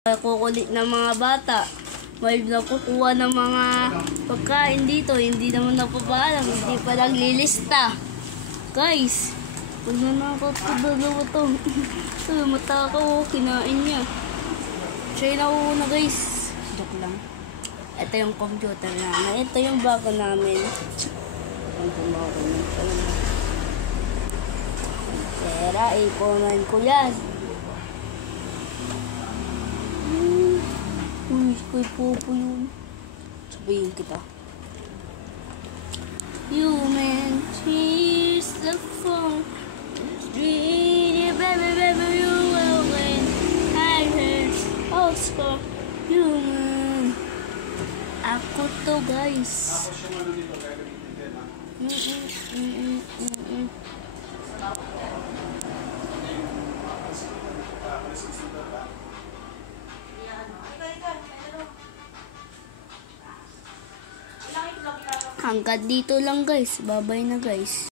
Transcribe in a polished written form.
Kukulit ng mga bata. May nakukuha ng mga pagkain dito. Hindi naman napapaalam. Hindi pa naglilista. Guys, huwag na nakapagdalawa to. Ito, matakaw. Kinain niya. Siya yung nauuna guys. Joke lang. Ito yung computer namin. Ito yung bago namin. Ang tumawa ng pala. Pera, iponan ko yan. Uy, kay Popo yun. Sabihin kita. Human tears the phone. Dream, baby, you will win. I heard also human. Ako to guys. Hanggang dito lang guys. Bye-bye na guys.